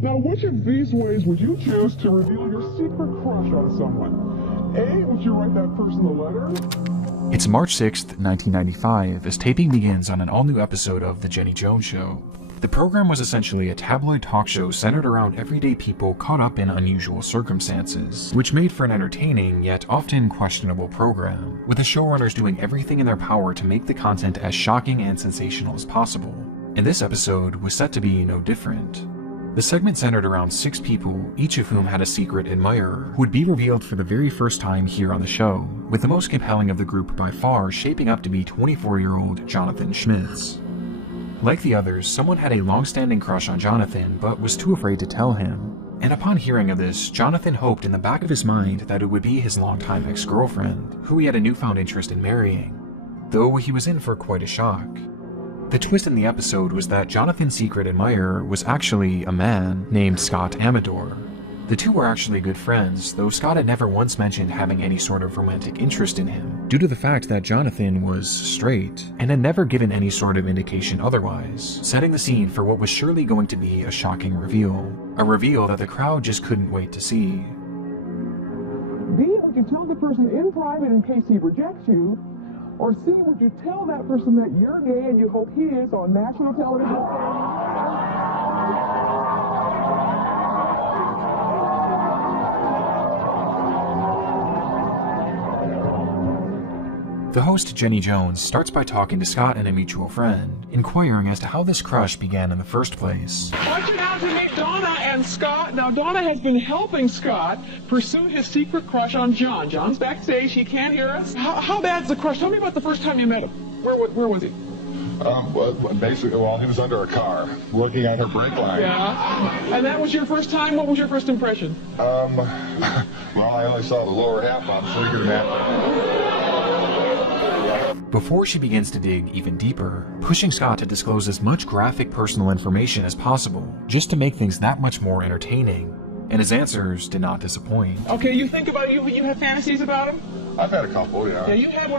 Now, which of these ways would you choose to reveal your secret crush on someone? A, would you write that person a letter? It's March 6th, 1995, as taping begins on an all-new episode of The Jenny Jones Show. The program was essentially a tabloid talk show centered around everyday people caught up in unusual circumstances, which made for an entertaining yet often questionable program, with the showrunners doing everything in their power to make the content as shocking and sensational as possible. And this episode was set to be no different. The segment centered around 6 people, each of whom had a secret admirer, who would be revealed for the very first time here on the show, with the most compelling of the group by far shaping up to be 24-year-old Jonathan Schmitz. Like the others, someone had a long-standing crush on Jonathan, but was too afraid to tell him. And upon hearing of this, Jonathan hoped in the back of his mind that it would be his longtime ex-girlfriend, who he had a newfound interest in marrying, though he was in for quite a shock. The twist in the episode was that Jonathan's secret admirer was actually a man named Scott Amador. The two were actually good friends, though Scott had never once mentioned having any sort of romantic interest in him, due to the fact that Jonathan was straight, and had never given any sort of indication otherwise, setting the scene for what was surely going to be a shocking reveal. A reveal that the crowd just couldn't wait to see. B, would you tell the person in private in case he rejects you? Or C, would you tell that person that you're gay and you hope he is on national television? The host, Jenny Jones, starts by talking to Scott and a mutual friend, inquiring as to how this crush began in the first place. I want you now to meet Donna and Scott. Now, Donna has been helping Scott pursue his secret crush on John. John's backstage. He can't hear us. How bad's the crush? Tell me about the first time you met him. Where was he? Basically, he was under a car, looking at her brake line. Yeah. And that was your first time? What was your first impression? Well, I only saw the lower half on, so you can imagine. Before she begins to dig even deeper, pushing Scott to disclose as much graphic personal information as possible, just to make things that much more entertaining. And his answers did not disappoint. Okay, you think about you have fantasies about him? I've had a couple, yeah. Yeah, you had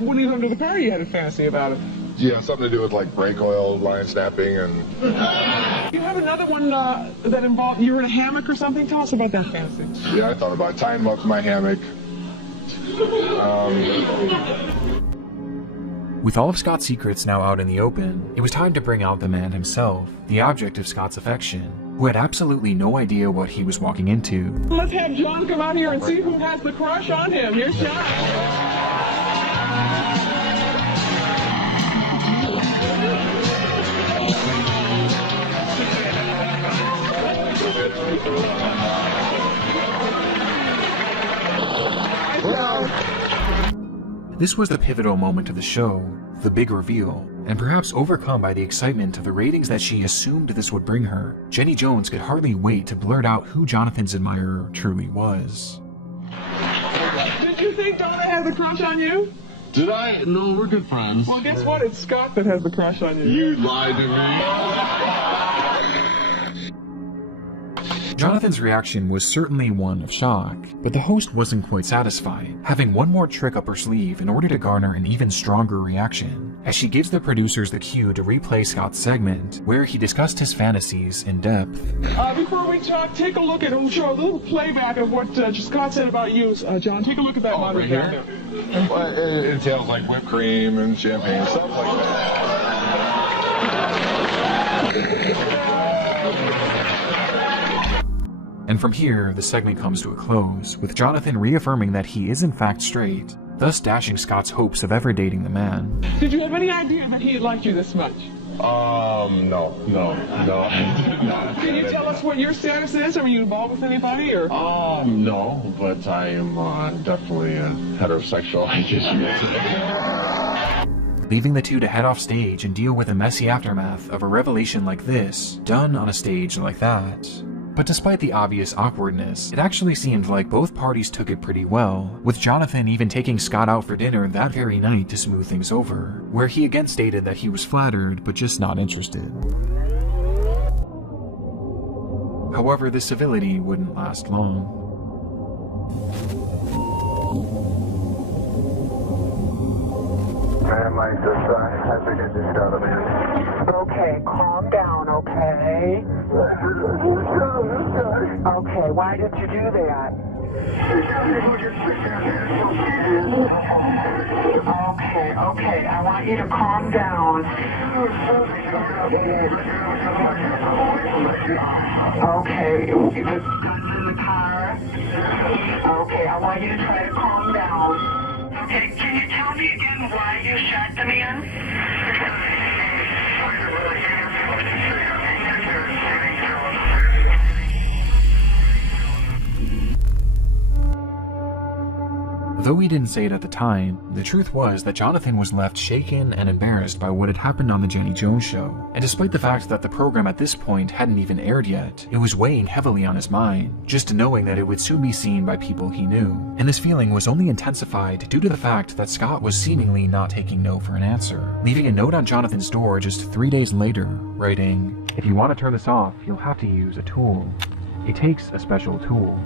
when he was under the car, you had a fantasy about him. Yeah, something to do with like brake oil, line snapping, and... You have another one that involved, you were in a hammock or something? Tell us about that fantasy. Yeah, I thought about tying him up to my hammock. With all of Scott's secrets now out in the open, it was time to bring out the man himself, the object of Scott's affection, who had absolutely no idea what he was walking into. Let's have John come out here and see who has the crush on him. Here's John. This was the pivotal moment of the show, the big reveal, and perhaps overcome by the excitement of the ratings that she assumed this would bring her, Jenny Jones could hardly wait to blurt out who Jonathan's admirer truly was. Did you think Donna had the crush on you? Did I? No, we're good friends. Well, guess what? It's Scott that has the crush on you. You lied to me. Jonathan's reaction was certainly one of shock, but the host wasn't quite satisfied, having one more trick up her sleeve in order to garner an even stronger reaction, as she gives the producers the cue to replay Scott's segment, where he discussed his fantasies in depth. Before we talk, take a look at, we'll show a little playback of what Scott said about you. John, take a look at that monitor. Right here? It entails like whipped cream and champagne and stuff like that. And from here, the segment comes to a close, with Jonathan reaffirming that he is in fact straight, thus dashing Scott's hopes of ever dating the man. Did you have any idea that he liked you this much? No. Can you tell us what your status is? Are you involved with anybody, or? No, but I am definitely heterosexual, I guess you would say. Leaving the two to head off stage and deal with the messy aftermath of a revelation like this, done on a stage like that. But despite the obvious awkwardness, it actually seemed like both parties took it pretty well, with Jonathan even taking Scott out for dinner that very night to smooth things over, where he again stated that he was flattered but just not interested. However, this civility wouldn't last long. Man, Mike, just, I think I just got him in. Okay, calm down, okay? Okay, why did you do that? Okay, I want you to calm down. Okay, the gun's in the car. Okay, I want you to try to calm down. Okay, can you tell me again why you shot the man? Though he didn't say it at the time, the truth was that Jonathan was left shaken and embarrassed by what had happened on the Jenny Jones show, and despite the fact that the program at this point hadn't even aired yet, it was weighing heavily on his mind, just knowing that it would soon be seen by people he knew. And this feeling was only intensified due to the fact that Scott was seemingly not taking no for an answer, leaving a note on Jonathan's door just 3 days later, writing, "If you want to turn this off, you'll have to use a tool. It takes a special tool."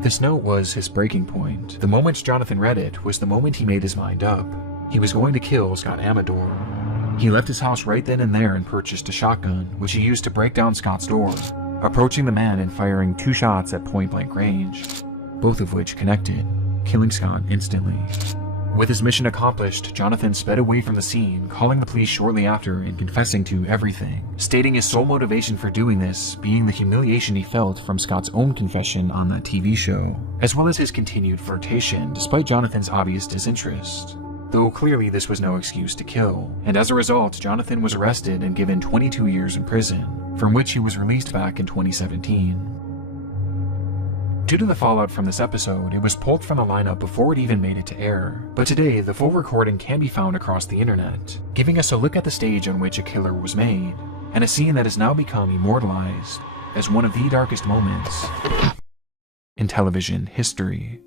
This note was his breaking point. The moment Jonathan read it was the moment he made his mind up. He was going to kill Scott Amador. He left his house right then and there and purchased a shotgun, which he used to break down Scott's door, approaching the man and firing 2 shots at point-blank range, both of which connected, killing Scott instantly. With his mission accomplished, Jonathan sped away from the scene, calling the police shortly after and confessing to everything, stating his sole motivation for doing this being the humiliation he felt from Scott's own confession on that TV show, as well as his continued flirtation despite Jonathan's obvious disinterest. Though clearly this was no excuse to kill, and as a result, Jonathan was arrested and given 22 years in prison, from which he was released back in 2017. Due to the fallout from this episode, it was pulled from the lineup before it even made it to air, but today the full recording can be found across the internet, giving us a look at the stage on which A Killer was made, and a scene that has now become immortalized as one of the darkest moments in television history.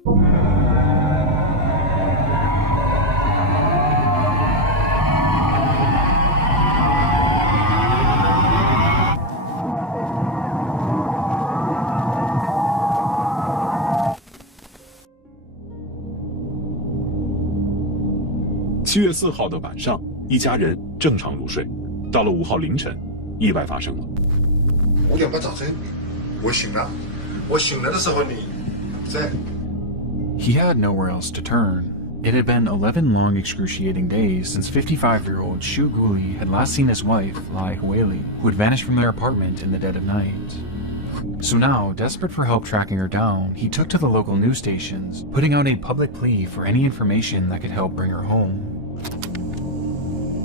7月4号的晚上，一家人正常入睡。到了5号凌晨，意外发生了。5点半早晨，我醒了。我醒来的时候你不在。 He had nowhere else to turn. It had been 11 long excruciating days since 55-year-old Shu Guli had last seen his wife, Lai Hueli, who had vanished from their apartment in the dead of night. So now, desperate for help tracking her down, he took to the local news stations, putting out a public plea for any information that could help bring her home.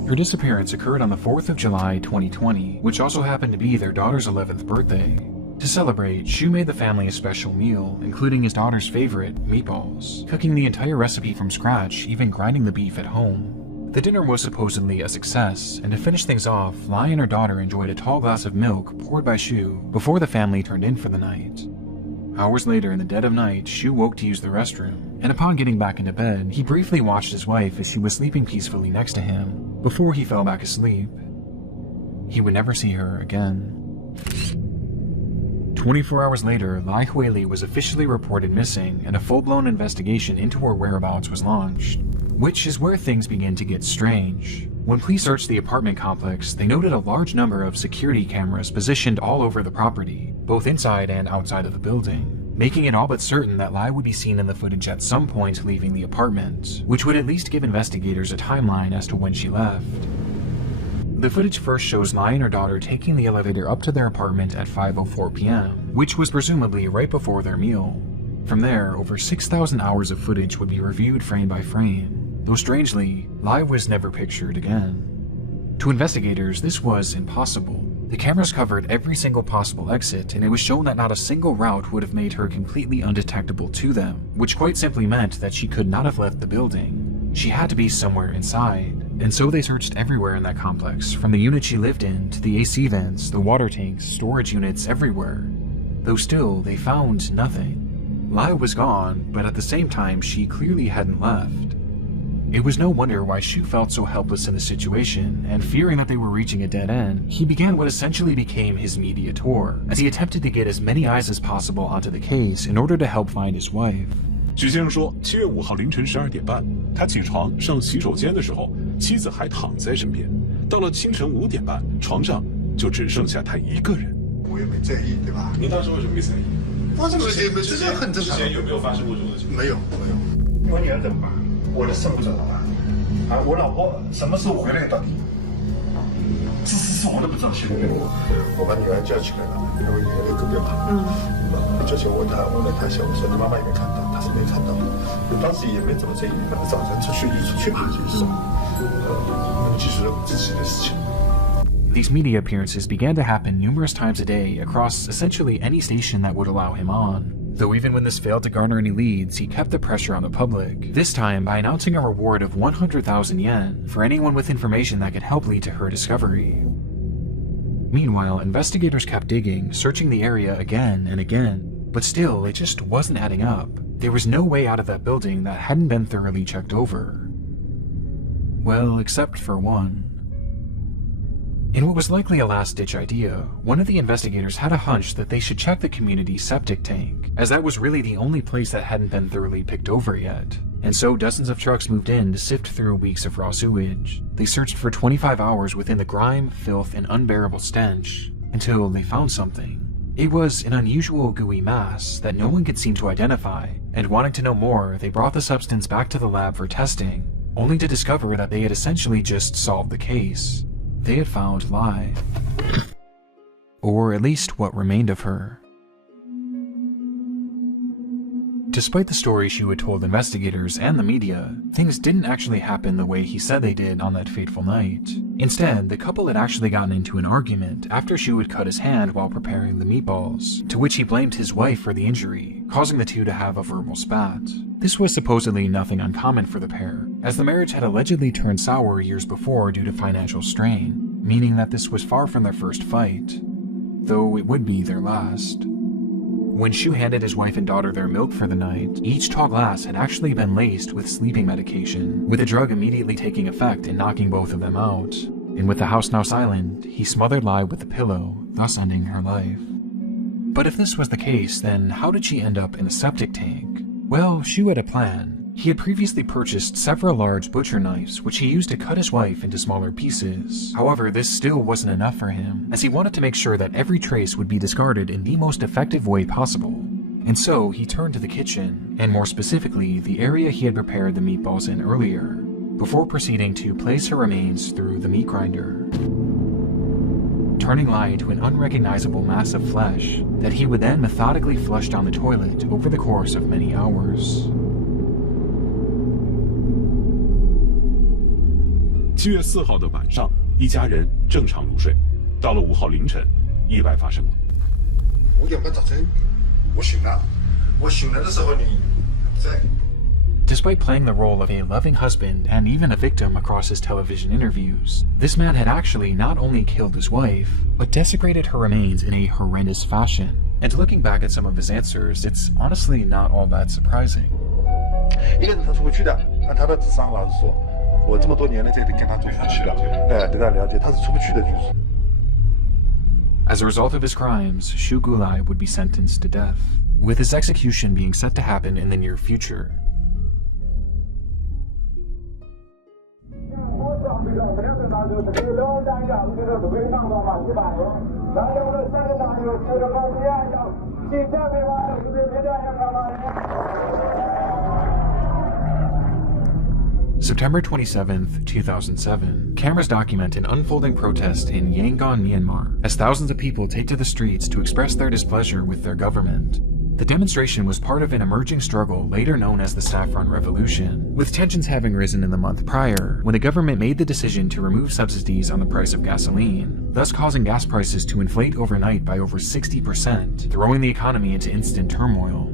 Her disappearance occurred on the 4th of July 2020, which also happened to be their daughter's 11th birthday. To celebrate, Shu made the family a special meal, including his daughter's favorite, meatballs, cooking the entire recipe from scratch, even grinding the beef at home. The dinner was supposedly a success, and to finish things off, Lai and her daughter enjoyed a tall glass of milk poured by Shu before the family turned in for the night. Hours later, in the dead of night, Shu woke to use the restroom, and upon getting back into bed, he briefly watched his wife as she was sleeping peacefully next to him, before he fell back asleep. He would never see her again. 24 hours later, Lai Hueli was officially reported missing, and a full-blown investigation into her whereabouts was launched, which is where things begin to get strange. When police searched the apartment complex, they noted a large number of security cameras positioned all over the property, both inside and outside of the building, making it all but certain that Lai would be seen in the footage at some point leaving the apartment, which would at least give investigators a timeline as to when she left. The footage first shows Lai and her daughter taking the elevator up to their apartment at 5:04 p.m., which was presumably right before their meal. From there, over 6,000 hours of footage would be reviewed frame by frame, though strangely, Lai was never pictured again. To investigators, this was impossible. The cameras covered every single possible exit, and it was shown that not a single route would have made her completely undetectable to them, which quite simply meant that she could not have left the building. She had to be somewhere inside. And so they searched everywhere in that complex, from the unit she lived in to the AC vents, the water tanks, storage units, everywhere. Though still, they found nothing. Lai was gone, but at the same time, she clearly hadn't left. It was no wonder why Shu felt so helpless in the situation, and fearing that they were reaching a dead end, he began what essentially became his media tour, as he attempted to get as many eyes as possible onto the case in order to help find his wife. 许先生说，7月5号凌晨12点半，他起床上洗手间的时候，妻子还躺在身边，到了清晨5点半，床上就只剩下他一个人。我也没在意，对吧？您当时为什么没在意？发生这些很正常。之前有没有发生过这种情况？没有。因为你要人嘛，我的生活嘛，我老婆什么时候回来到底？是我都不知道。现在我把女儿叫起来了，因为女儿在隔壁嘛。叫起来问她笑，我说你妈妈有没有看到？她说没看到。我当时也没怎么在意，反正早上一出去就是继续自己的事情。These media appearances began to happen numerous times a day across essentially any station that would allow him on. Though even when this failed to garner any leads, he kept the pressure on the public, this time by announcing a reward of 100,000 yen for anyone with information that could help lead to her discovery. Meanwhile, investigators kept digging, searching the area again and again, but still, it just wasn't adding up. There was no way out of that building that hadn't been thoroughly checked over. Well, except for one. In what was likely a last-ditch idea, one of the investigators had a hunch that they should check the community's septic tank, as that was really the only place that hadn't been thoroughly picked over yet. And so dozens of trucks moved in to sift through weeks of raw sewage. They searched for 25 hours within the grime, filth, and unbearable stench, until they found something. It was an unusual gooey mass that no one could seem to identify, and wanting to know more, they brought the substance back to the lab for testing, only to discover that they had essentially just solved the case. They had found Lai. Or at least what remained of her. Despite the story Shu had told investigators and the media, things didn't actually happen the way he said they did on that fateful night. Instead, the couple had actually gotten into an argument after Shu had cut his hand while preparing the meatballs, to which he blamed his wife for the injury, causing the two to have a verbal spat. This was supposedly nothing uncommon for the pair, as the marriage had allegedly turned sour years before due to financial strain, meaning that this was far from their first fight, though it would be their last. When Shu handed his wife and daughter their milk for the night, each tall glass had actually been laced with sleeping medication, with the drug immediately taking effect and knocking both of them out. And with the house now silent, he smothered Lai with a pillow, thus ending her life. But if this was the case, then how did she end up in a septic tank? Well, Shu had a plan. He had previously purchased several large butcher knives, which he used to cut his wife into smaller pieces. However, this still wasn't enough for him, as he wanted to make sure that every trace would be discarded in the most effective way possible. And so, he turned to the kitchen, and more specifically, the area he had prepared the meatballs in earlier, before proceeding to place her remains through the meat grinder, turning Lai into an unrecognizable mass of flesh that he would then methodically flush down the toilet over the course of many hours. 7月4号的晚上，一家人正常入睡。到了5号凌晨，意外发生了。5点半早晨，我醒了。我醒来的时候你在。 Despite playing the role of a loving husband and even a victim across his television interviews, this man had actually not only killed his wife, but desecrated her remains in a horrendous fashion. And looking back at some of his answers, it's honestly not all that surprising. 一个人他出不去的，按他的智商老实说，我这么多年了在跟他做夫妻了，对他了解，他是出不去的，就是。 As a result of his crimes, Shu Gulai would be sentenced to death, with his execution being set to happen in the near future. September 27th, 2007, cameras document an unfolding protest in Yangon, Myanmar, as thousands of people take to the streets to express their displeasure with their government. The demonstration was part of an emerging struggle later known as the Saffron Revolution, with tensions having risen in the month prior, when the government made the decision to remove subsidies on the price of gasoline, thus causing gas prices to inflate overnight by over 60%, throwing the economy into instant turmoil.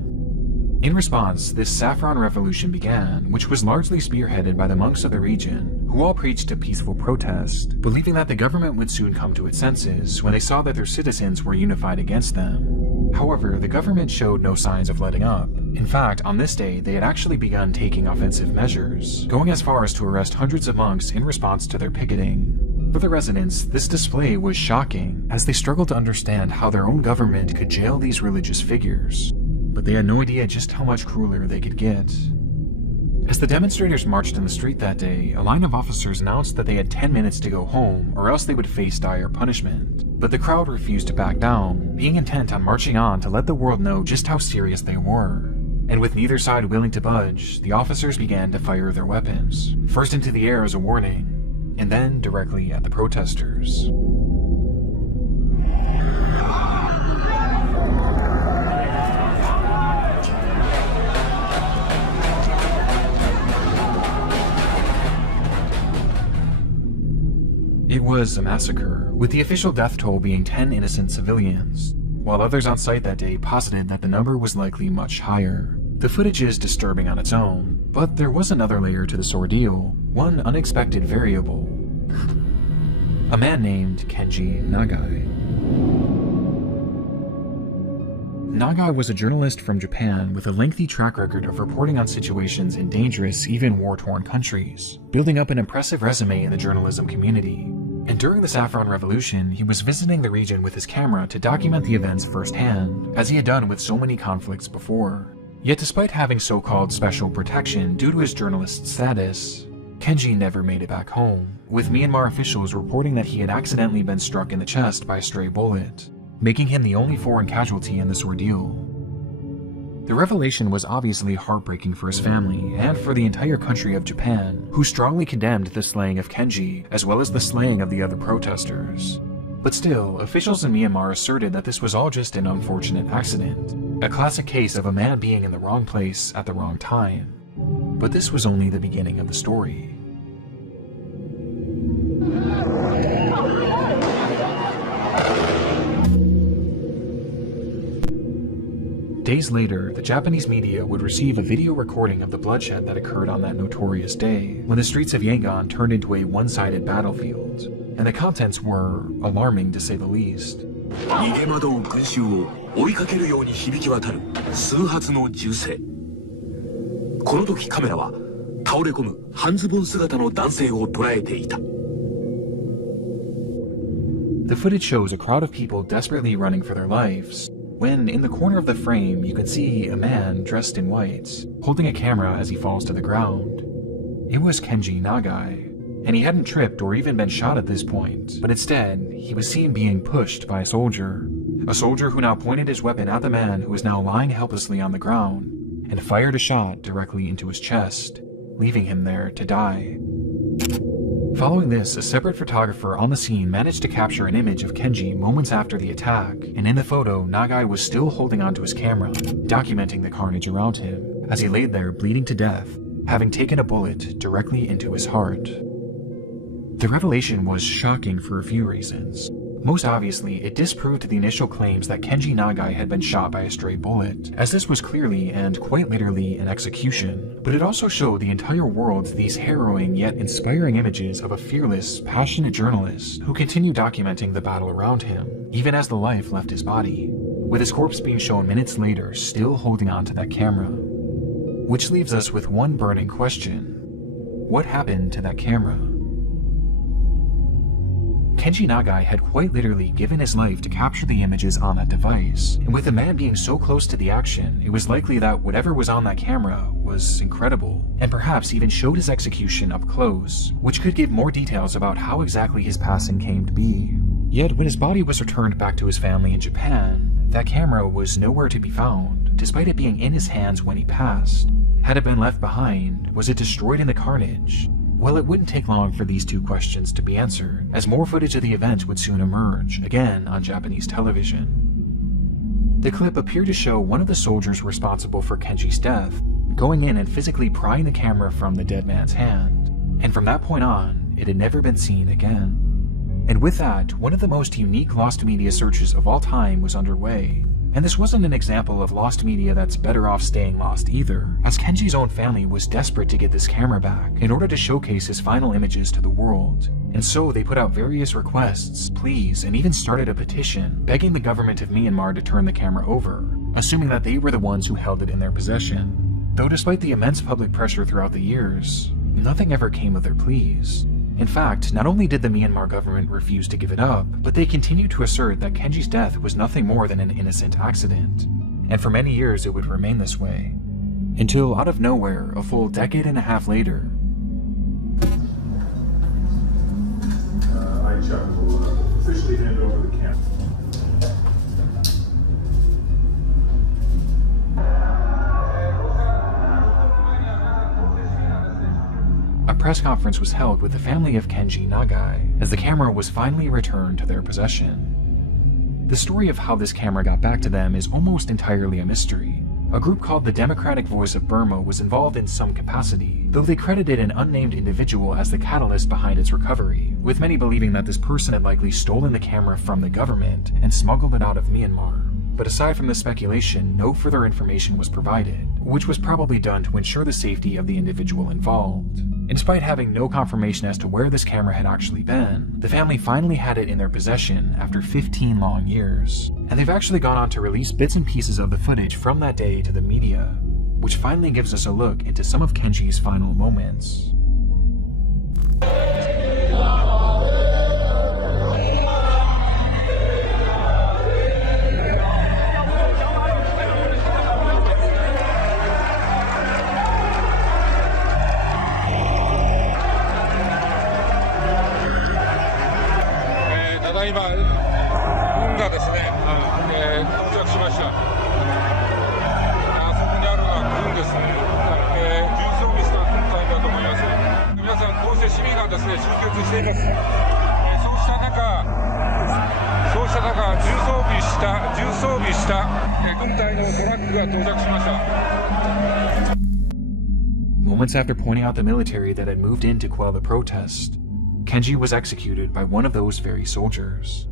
In response, this Saffron Revolution began, which was largely spearheaded by the monks of the region, who all preached a peaceful protest, believing that the government would soon come to its senses when they saw that their citizens were unified against them. However, the government showed no signs of letting up. In fact, on this day, they had actually begun taking offensive measures, going as far as to arrest hundreds of monks in response to their picketing. For the residents, this display was shocking, as they struggled to understand how their own government could jail these religious figures. But they had no idea just how much crueler they could get. As the demonstrators marched in the street that day, a line of officers announced that they had 10 minutes to go home or else they would face dire punishment. But the crowd refused to back down, being intent on marching on to let the world know just how serious they were. And with neither side willing to budge, the officers began to fire their weapons, first into the air as a warning, and then directly at the protesters. It was a massacre, with the official death toll being 10 innocent civilians, while others on site that day posited that the number was likely much higher. The footage is disturbing on its own, but there was another layer to this ordeal, one unexpected variable. A man named Kenji Nagai. Nagai was a journalist from Japan with a lengthy track record of reporting on situations in dangerous, even war-torn countries, building up an impressive resume in the journalism community. And during the Saffron Revolution, he was visiting the region with his camera to document the events firsthand, as he had done with so many conflicts before. Yet despite having so-called special protection due to his journalist status, Kenji never made it back home, with Myanmar officials reporting that he had accidentally been struck in the chest by a stray bullet, making him the only foreign casualty in this ordeal. The revelation was obviously heartbreaking for his family and for the entire country of Japan, who strongly condemned the slaying of Kenji as well as the slaying of the other protesters. But still, officials in Myanmar asserted that this was all just an unfortunate accident, a classic case of a man being in the wrong place at the wrong time. But this was only the beginning of the story. Days later, the Japanese media would receive a video recording of the bloodshed that occurred on that notorious day, when the streets of Yangon turned into a one-sided battlefield, and the contents were alarming to say the least. 逃げ惑う群衆を追いかけるように響き渡る数発の銃声。この時カメラは倒れ込む半ズボン姿の男性を捉えていた。The footage shows a crowd of people desperately running for their lives, when in the corner of the frame you could see a man dressed in white, holding a camera as he falls to the ground. It was Kenji Nagai, and he hadn't tripped or even been shot at this point, but instead, he was seen being pushed by a soldier who now pointed his weapon at the man who was now lying helplessly on the ground, and fired a shot directly into his chest, leaving him there to die. Following this, a separate photographer on the scene managed to capture an image of Kenji moments after the attack, and in the photo, Nagai was still holding onto his camera, documenting the carnage around him, as he laid there bleeding to death, having taken a bullet directly into his heart. The revelation was shocking for a few reasons. Most obviously, it disproved the initial claims that Kenji Nagai had been shot by a stray bullet, as this was clearly and quite literally an execution. But it also showed the entire world these harrowing yet inspiring images of a fearless, passionate journalist who continued documenting the battle around him, even as the life left his body, with his corpse being shown minutes later still holding onto that camera. Which leaves us with one burning question. What happened to that camera? Kenji Nagai had quite literally given his life to capture the images on that device, and with the man being so close to the action, it was likely that whatever was on that camera was incredible, and perhaps even showed his execution up close, which could give more details about how exactly his passing came to be. Yet when his body was returned back to his family in Japan, that camera was nowhere to be found, despite it being in his hands when he passed. Had it been left behind? Was it destroyed in the carnage? Well, it wouldn't take long for these two questions to be answered, as more footage of the event would soon emerge, again on Japanese television. The clip appeared to show one of the soldiers responsible for Kenji's death going in and physically prying the camera from the dead man's hand, and from that point on, it had never been seen again. And with that, one of the most unique lost media searches of all time was underway. And this wasn't an example of lost media that's better off staying lost either, as Kenji's own family was desperate to get this camera back in order to showcase his final images to the world. And so they put out various requests, pleas, and even started a petition begging the government of Myanmar to turn the camera over, assuming that they were the ones who held it in their possession. Though despite the immense public pressure throughout the years, nothing ever came of their pleas. In fact, not only did the Myanmar government refuse to give it up, but they continued to assert that Kenji's death was nothing more than an innocent accident. And for many years it would remain this way. Until out of nowhere, a full decade and a half later, I, Chuck, will officially hand over the camera. a press conference was held with the family of Kenji Nagai as the camera was finally returned to their possession. The story of how this camera got back to them is almost entirely a mystery. A group called the Democratic Voice of Burma was involved in some capacity, though they credited an unnamed individual as the catalyst behind its recovery, with many believing that this person had likely stolen the camera from the government and smuggled it out of Myanmar. But aside from the speculation, no further information was provided, which was probably done to ensure the safety of the individual involved. And despite having no confirmation as to where this camera had actually been, the family finally had it in their possession after 15 long years. And they've actually gone on to release bits and pieces of the footage from that day to the media, which finally gives us a look into some of Kenji's final moments. Moments after pointing out the military that had moved in to quell the protest, Kenji was executed by one of those very soldiers.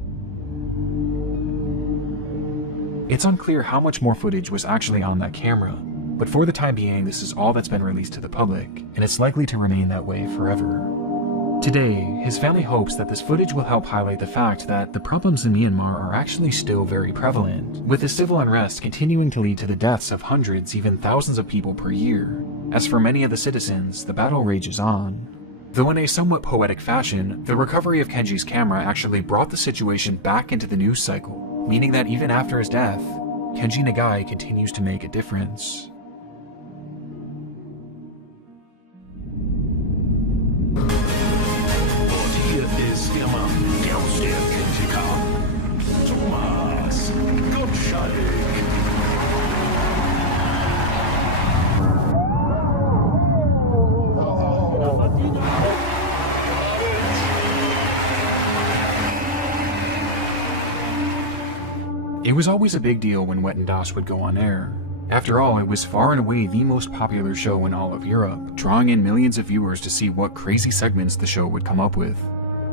It's unclear how much more footage was actually on that camera, but for the time being, this is all that's been released to the public, and it's likely to remain that way forever. Today, his family hopes that this footage will help highlight the fact that the problems in Myanmar are actually still very prevalent, with the civil unrest continuing to lead to the deaths of hundreds, even thousands of people per year. As for many of the citizens, the battle rages on. Though in a somewhat poetic fashion, the recovery of Kenji's camera actually brought the situation back into the news cycle, meaning that even after his death, Kenji Nagai continues to make a difference. It was always a big deal when Wet and Das would go on air. After all, it was far and away the most popular show in all of Europe, drawing in millions of viewers to see what crazy segments the show would come up with.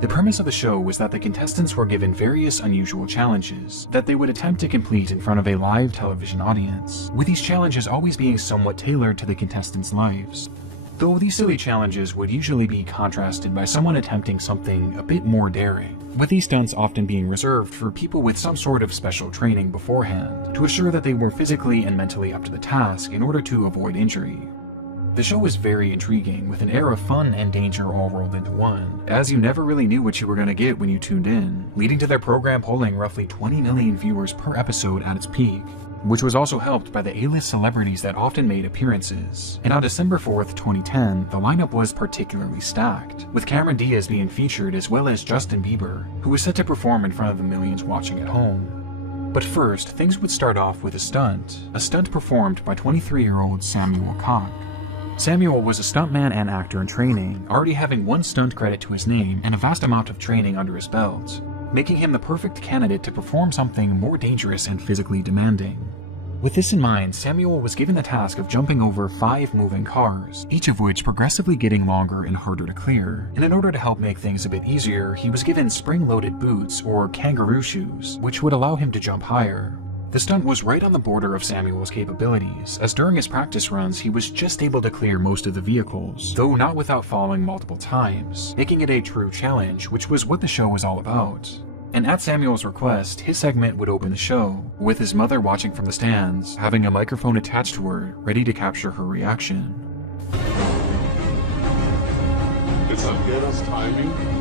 The premise of the show was that the contestants were given various unusual challenges that they would attempt to complete in front of a live television audience, with these challenges always being somewhat tailored to the contestants' lives. Though these silly challenges would usually be contrasted by someone attempting something a bit more daring, with these stunts often being reserved for people with some sort of special training beforehand to assure that they were physically and mentally up to the task in order to avoid injury. The show was very intriguing, with an air of fun and danger all rolled into one, as you never really knew what you were going to get when you tuned in, leading to their program polling roughly 20 million viewers per episode at its peak, which was also helped by the A-list celebrities that often made appearances. And on December 4th, 2010, the lineup was particularly stacked, with Cameron Diaz being featured as well as Justin Bieber, who was set to perform in front of the millions watching at home. But first, things would start off with a stunt performed by 23-year-old Samuel Koch. Samuel was a stuntman and actor in training, already having one stunt credit to his name and a vast amount of training under his belt, making him the perfect candidate to perform something more dangerous and physically demanding. With this in mind, Samuel was given the task of jumping over 5 moving cars, each of which progressively getting longer and harder to clear. And in order to help make things a bit easier, he was given spring-loaded boots, or kangaroo shoes, which would allow him to jump higher. The stunt was right on the border of Samuel's capabilities, as during his practice runs he was just able to clear most of the vehicles, though not without falling multiple times, making it a true challenge, which was what the show was all about. And at Samuel's request, his segment would open the show, with his mother watching from the stands, having a microphone attached to her, ready to capture her reaction. It's a Dennis timing.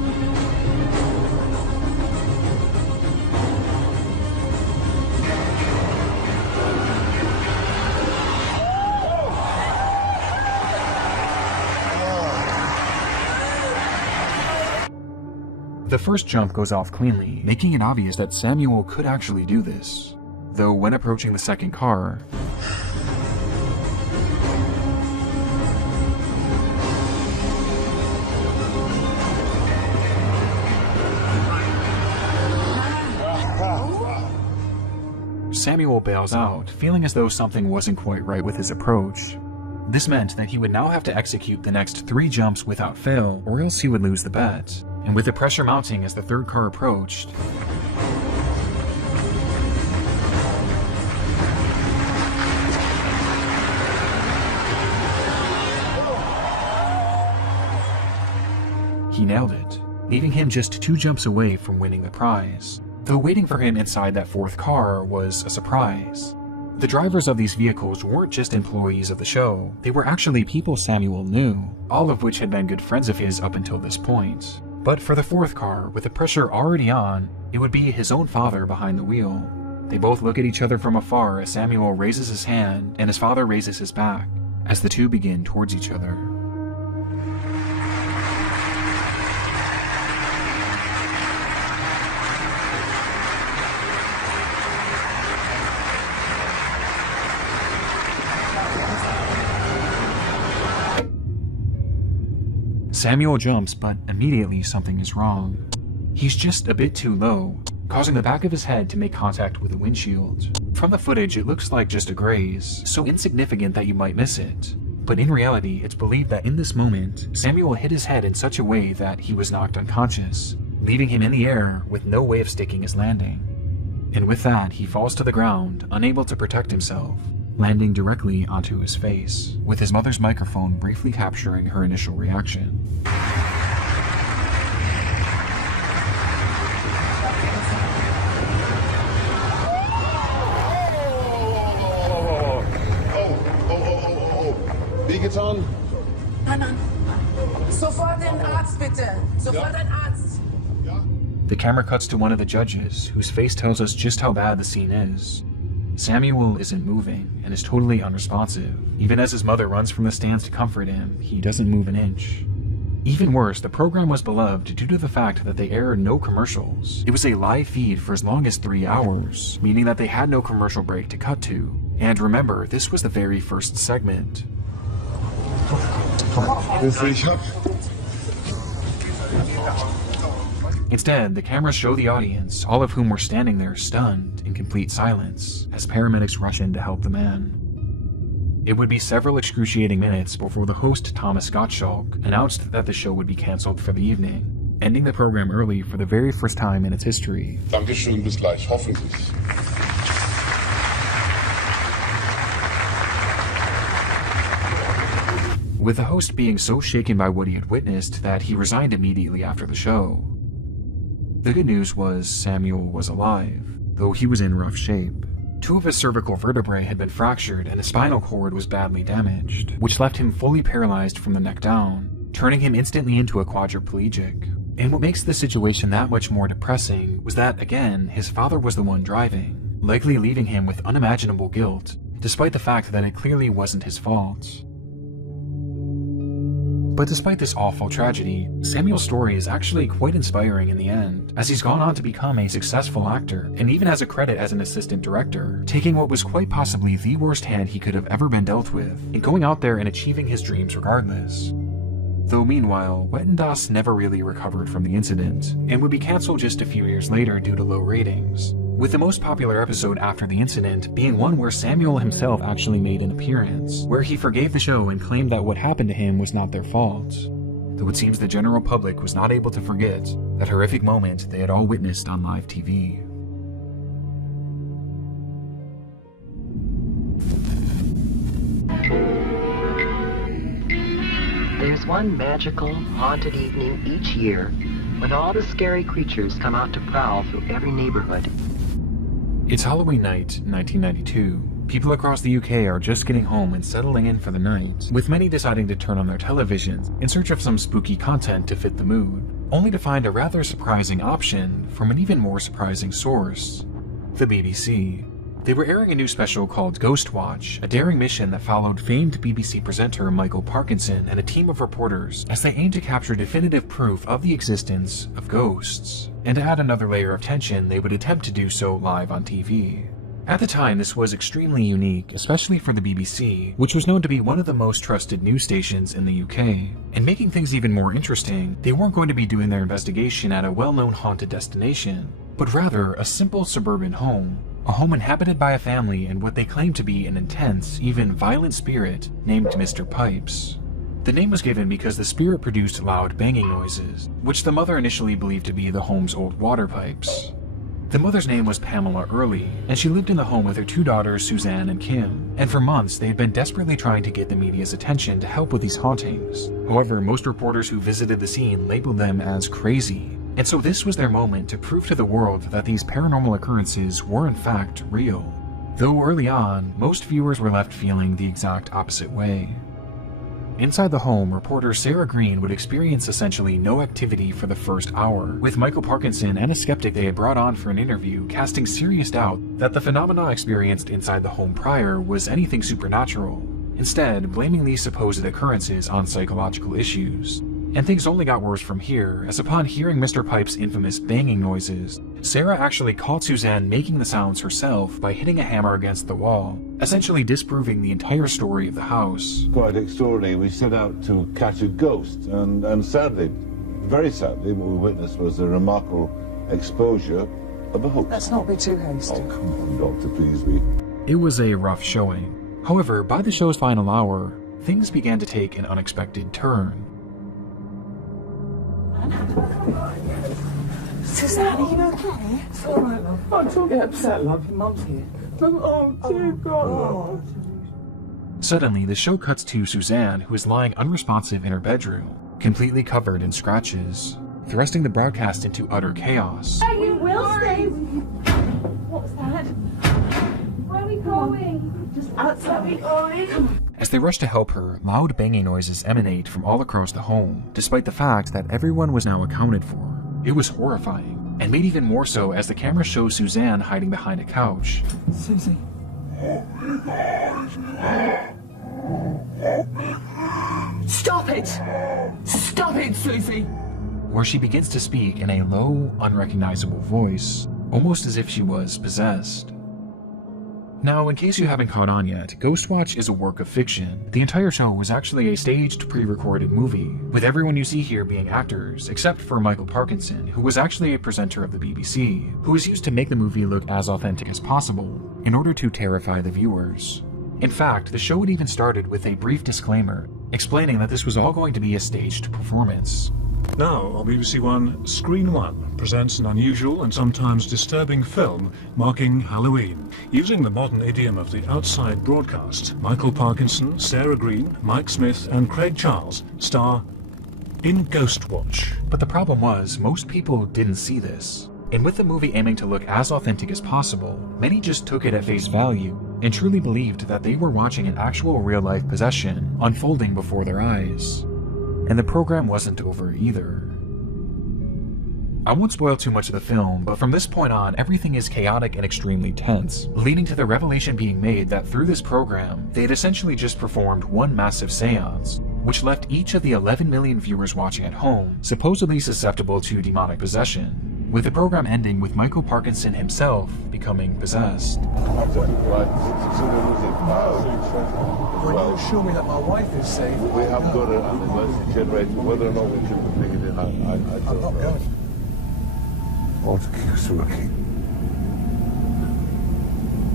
The first jump goes off cleanly, making it obvious that Samuel could actually do this. Though when approaching the second car, Samuel bails out, feeling as though something wasn't quite right with his approach. This meant that he would now have to execute the next 3 jumps without fail, or else he would lose the bet. And with the pressure mounting as the third car approached, he nailed it, leaving him just 2 jumps away from winning the prize. Though waiting for him inside that 4th car was a surprise. The drivers of these vehicles weren't just employees of the show, they were actually people Samuel knew, all of which had been good friends of his up until this point. But for the 4th car, with the pressure already on, it would be his own father behind the wheel. They both look at each other from afar as Samuel raises his hand and his father raises his back, as the two begin towards each other. Samuel jumps, but immediately something is wrong. He's just a bit too low, causing the back of his head to make contact with the windshield. From the footage, it looks like just a graze, so insignificant that you might miss it. But in reality, it's believed that in this moment, Samuel hit his head in such a way that he was knocked unconscious, leaving him in the air with no way of sticking his landing. And with that, he falls to the ground, unable to protect himself, landing directly onto his face, with his mother's microphone briefly capturing her initial reaction. Wie geht's an? Nein. Sofort den Arzt, bitte. Sofort ein Arzt. The camera cuts to one of the judges, whose face tells us just how bad the scene is. Samuel isn't moving and is totally unresponsive. Even as his mother runs from the stands to comfort him, he doesn't move an inch. Even worse, the program was beloved due to the fact that they aired no commercials. It was a live feed for as long as 3 hours, meaning that they had no commercial break to cut to. And remember, this was the very first segment. Instead, the cameras show the audience, all of whom were standing there stunned in complete silence, as paramedics rush in to help the man. It would be several excruciating minutes before the host, Thomas Gottschalk, announced that the show would be cancelled for the evening, ending the program early for the very first time in its history. Dankeschön, bis gleich, hoffentlich. With the host being so shaken by what he had witnessed that he resigned immediately after the show. The good news was Samuel was alive, though he was in rough shape. 2 of his cervical vertebrae had been fractured and his spinal cord was badly damaged, which left him fully paralyzed from the neck down, turning him instantly into a quadriplegic. And what makes the situation that much more depressing was that, again, his father was the one driving, likely leaving him with unimaginable guilt, despite the fact that it clearly wasn't his fault. But despite this awful tragedy, Samuel's story is actually quite inspiring in the end, as he's gone on to become a successful actor, and even has a credit as an assistant director, taking what was quite possibly the worst hand he could have ever been dealt with, and going out there and achieving his dreams regardless. Though meanwhile, Wetendas never really recovered from the incident, and would be cancelled just a few years later due to low ratings, with the most popular episode after the incident being one where Samuel himself actually made an appearance, where he forgave the show and claimed that what happened to him was not their fault. Though it seems the general public was not able to forget that horrific moment they had all witnessed on live TV. There's one magical, haunted evening each year when all the scary creatures come out to prowl through every neighborhood. It's Halloween night, 1992. People across the UK are just getting home and settling in for the night, with many deciding to turn on their televisions in search of some spooky content to fit the mood, only to find a rather surprising option from an even more surprising source, the BBC. They were airing a new special called Ghost Watch, a daring mission that followed famed BBC presenter Michael Parkinson and a team of reporters as they aimed to capture definitive proof of the existence of ghosts. And to add another layer of tension, they would attempt to do so live on TV. At the time, this was extremely unique, especially for the BBC, which was known to be one of the most trusted news stations in the UK. And making things even more interesting, they weren't going to be doing their investigation at a well-known haunted destination, but rather a simple suburban home. A home inhabited by a family and what they claimed to be an intense, even violent spirit named Mr. Pipes. The name was given because the spirit produced loud banging noises, which the mother initially believed to be the home's old water pipes. The mother's name was Pamela Early, and she lived in the home with her two daughters, Suzanne and Kim, and for months they had been desperately trying to get the media's attention to help with these hauntings. However, most reporters who visited the scene labeled them as crazy, and so this was their moment to prove to the world that these paranormal occurrences were in fact real. Though early on, most viewers were left feeling the exact opposite way. Inside the home, reporter Sarah Green would experience essentially no activity for the first hour, with Michael Parkinson and a skeptic they had brought on for an interview casting serious doubt that the phenomena experienced inside the home prior was anything supernatural, instead blaming these supposed occurrences on psychological issues. And things only got worse from here, as upon hearing Mr. Pipe's infamous banging noises, Sarah actually caught Suzanne making the sounds herself by hitting a hammer against the wall, essentially disproving the entire story of the house. Quite extraordinary. We set out to catch a ghost, and sadly, very sadly, what we witnessed was a remarkable exposure of a hoax. Let's not be too hasty. Oh, come on, Doctor, please be. It was a rough showing. However, by the show's final hour, things began to take an unexpected turn. Suzanne, are you okay? It's all right, love. Don't get upset, love. Your mum's here. Oh, dear God. Oh. Suddenly, the show cuts to Suzanne, who is lying unresponsive in her bedroom, completely covered in scratches, thrusting the broadcast into utter chaos. You will stay. What's that? Where are we going? Just outside. Where are we going? As they rush to help her, loud banging noises emanate from all across the home, despite the fact that everyone was now accounted for. It was horrifying, and made even more so as the camera shows Suzanne hiding behind a couch. Susie. Stop it! Stop it, Susie! Where she begins to speak in a low, unrecognizable voice, almost as if she was possessed. Now, in case you haven't caught on yet, Ghost Watch is a work of fiction. The entire show was actually a staged, pre-recorded movie, with everyone you see here being actors, except for Michael Parkinson, who was actually a presenter of the BBC, who was used to make the movie look as authentic as possible, in order to terrify the viewers. In fact, the show had even started with a brief disclaimer, explaining that this was all going to be a staged performance. Now, on BBC One, Screen One presents an unusual and sometimes disturbing film marking Halloween. Using the modern idiom of the outside broadcast, Michael Parkinson, Sarah Green, Mike Smith and Craig Charles star in Ghost Watch. But the problem was, most people didn't see this. And with the movie aiming to look as authentic as possible, many just took it at face value and truly believed that they were watching an actual real-life possession unfolding before their eyes. And the program wasn't over either. I won't spoil too much of the film, but from this point on, everything is chaotic and extremely tense, leading to the revelation being made that through this program, they had essentially just performed one massive seance, which left each of the 11 million viewers watching at home supposedly susceptible to demonic possession, with the program ending with Michael Parkinson himself becoming possessed. Will you assure me that my wife is safe? We have got an emergency generator. Whether or not we can bring it in, I don't know. I'm not going. What keeps looking?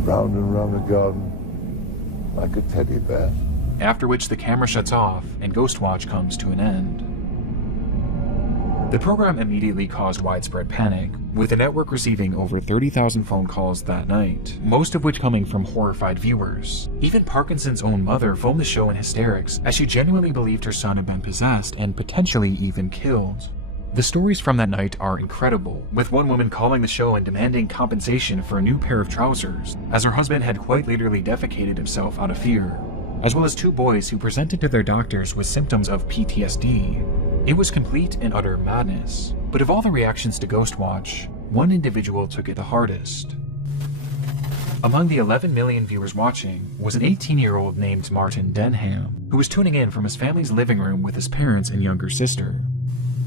Round and round the garden, like a teddy bear. After which the camera shuts off and Ghost Watch comes to an end. The program immediately caused widespread panic, with the network receiving over 30,000 phone calls that night, most of which coming from horrified viewers. Even Parkinson's own mother phoned the show in hysterics, as she genuinely believed her son had been possessed and potentially even killed. The stories from that night are incredible, with one woman calling the show and demanding compensation for a new pair of trousers, as her husband had quite literally defecated himself out of fear, as well as two boys who presented to their doctors with symptoms of PTSD. It was complete and utter madness. But of all the reactions to Ghost Watch, one individual took it the hardest. Among the 11 million viewers watching was an 18-year-old named Martin Denham, who was tuning in from his family's living room with his parents and younger sister.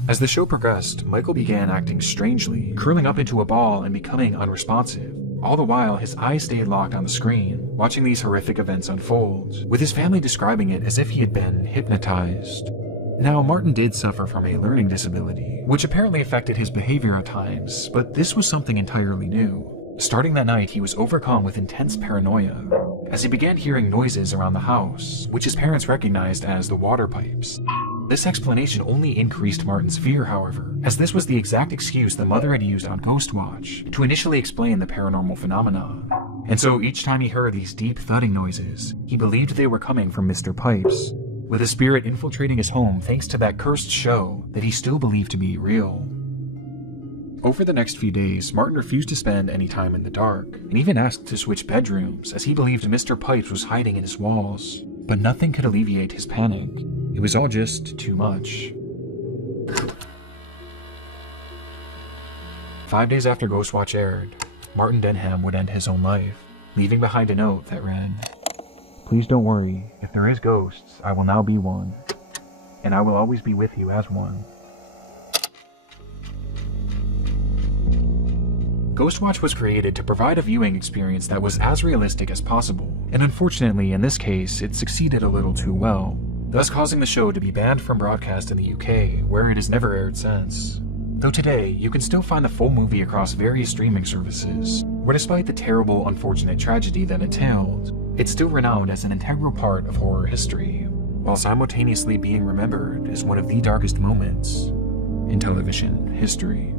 As the show progressed, Michael began acting strangely, curling up into a ball and becoming unresponsive. All the while, his eyes stayed locked on the screen, watching these horrific events unfold, with his family describing it as if he had been hypnotized. Now, Martin did suffer from a learning disability, which apparently affected his behavior at times, but this was something entirely new. Starting that night, he was overcome with intense paranoia, as he began hearing noises around the house, which his parents recognized as the water pipes. This explanation only increased Martin's fear, however, as this was the exact excuse the mother had used on Ghostwatch to initially explain the paranormal phenomena. And so each time he heard these deep thudding noises, he believed they were coming from Mr. Pipes, with a spirit infiltrating his home thanks to that cursed show that he still believed to be real. Over the next few days, Martin refused to spend any time in the dark, and even asked to switch bedrooms as he believed Mr. Pipes was hiding in his walls. But nothing could alleviate his panic. It was all just too much. 5 days after Ghostwatch aired, Martin Denham would end his own life, leaving behind a note that read, "Please don't worry, if there is ghosts, I will now be one, and I will always be with you as one." Ghostwatch was created to provide a viewing experience that was as realistic as possible, and unfortunately in this case it succeeded a little too well, thus causing the show to be banned from broadcast in the UK, where it has never aired since. Though today, you can still find the full movie across various streaming services, where despite the terrible, unfortunate tragedy that entailed, it's still renowned as an integral part of horror history, while simultaneously being remembered as one of the darkest moments in television history.